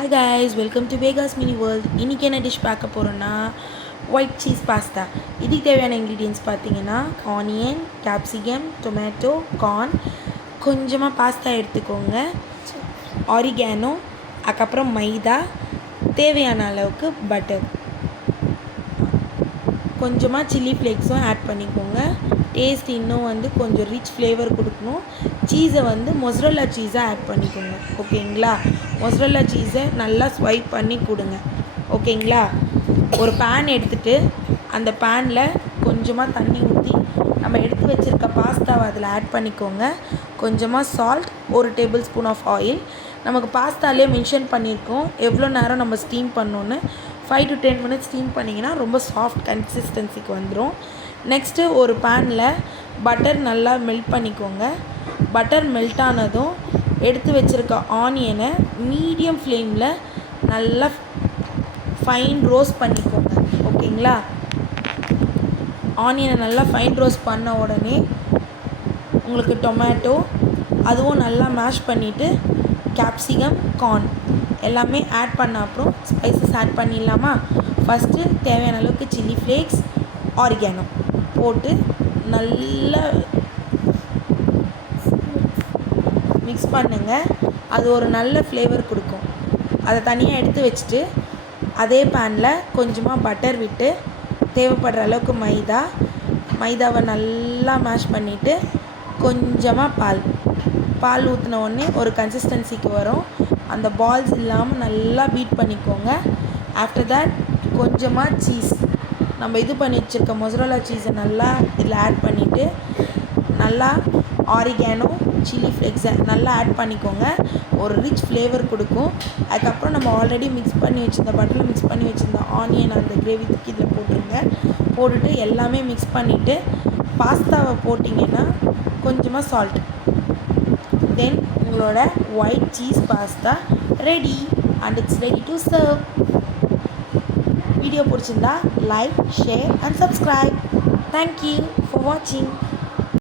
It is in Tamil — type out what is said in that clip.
Hi guys, welcome to Vega's Mini World. இன்றைக்கி என்ன டிஷ் பார்க்க போகிறோன்னா ஒயிட் சீஸ் பாஸ்தா. இதுக்கு தேவையான இன்க்ரீடியன்ஸ் பார்த்தீங்கன்னா ஆனியன், கேப்சிகம், டொமேட்டோ, கார்ன், கொஞ்சமாக பாஸ்தா எடுத்துக்கோங்க, ஆரிகானோ, அதுக்கப்புறம் மைதா, தேவையான அளவுக்கு பட்டர், கொஞ்சமாக சில்லி ஃப்ளேக்ஸும் ஆட் பண்ணிக்கோங்க. டேஸ்ட் இன்னும் கொஞ்சம் ரிச் ஃப்ளேவர் கொடுக்கணும். சீஸை மொசரல்லா சீஸை ஆட் பண்ணிக்கோங்க. ஓகேங்களா? மொசரல்லா சீஸை நல்லா ஸ்வைப் பண்ணி கொடுங்க. ஓகேங்களா? ஒரு பேன் எடுத்துகிட்டு அந்த பேனில் கொஞ்சமாக தண்ணி ஊற்றி நம்ம எடுத்து வச்சுருக்க பாஸ்தாவை அதில் ஆட் பண்ணிக்கோங்க. கொஞ்சமாக salt, 1 tablespoon of oil. நமக்கு பாஸ்தாலே மென்ஷன் பண்ணியிருக்கோம் எவ்வளோ நேரம் நம்ம ஸ்டீம் பண்ணோன்னு. 5 to 10 minutes ஸ்டீம் பண்ணிங்கன்னா ரொம்ப சாஃப்ட் கன்சிஸ்டன்சிக்கு வந்துடும். நெக்ஸ்ட்டு ஒரு பேனில் பட்டர் நல்லா மெல்ட் பண்ணிக்கோங்க. பட்டர் மெல்ட் ஆனதும் எடுத்து வச்சுருக்க ஆனியனை மீடியம் ஃப்ளேமில் நல்லா ஃபைன் ரோஸ்ட் பண்ணிக்கோங்க. ஓகேங்களா? ஆனியனை நல்லா ஃபைன் ரோஸ்ட் பண்ண உடனே உங்களுக்கு டொமேட்டோ அதுவும் நல்லா மேஷ் பண்ணிவிட்டு கேப்சிகம், கார்ன் எல்லாமே ஆட் பண்ண அப்புறம் ஸ்பைசஸ் ஆட் பண்ணிடலாமா? ஃபஸ்ட்டு தேவையான அளவுக்கு சில்லி ஃப்ளேக்ஸ், ஆரிகானோ போட்டு நல்லா மிக்ஸ் பண்ணுங்கள். அது ஒரு நல்ல ஃப்ளேவர் கொடுக்கும். அதை தனியாக எடுத்து வச்சுட்டு அதே பேனில் கொஞ்சமாக பட்டர் விட்டு தேவைப்படுற அளவுக்கு மைதாவை நல்லா மேஷ் பண்ணிவிட்டு கொஞ்சமாக பால் ஊற்றின உடனே ஒரு கன்சிஸ்டன்சிக்கு வரும். அந்த பால்ஸ் இல்லாமல் நல்லா பீட் பண்ணிக்கோங்க. ஆஃப்டர் தட் கொஞ்சமாக சீஸ், நம்ம இது பண்ணி வச்சுருக்க மொசரல்லா சீஸை நல்லா இதில் ஆட் பண்ணிவிட்டு நல்லா ஆரிகானோ, சில்லி ஃப்ளேக்ஸை நல்லா ஆட் பண்ணிக்கோங்க. ஒரு ரிச் ஃப்ளேவர் கொடுக்கும். அதுக்கப்புறம் நம்ம ஆல்ரெடி பட்டரில் மிக்ஸ் பண்ணி வச்சுருந்த ஆனியன் அந்த கிரேவி தூக்கி இதில் போட்டுருங்க. போட்டுட்டு எல்லாமே மிக்ஸ் பண்ணிவிட்டு பாஸ்தாவை போட்டிங்கன்னா கொஞ்சமாக சால்ட், தென் உங்களோட white cheese pasta ready and it's ready to serve. Video பிடிச்சிருந்தா like, share and subscribe. Thank you for வாட்சிங்.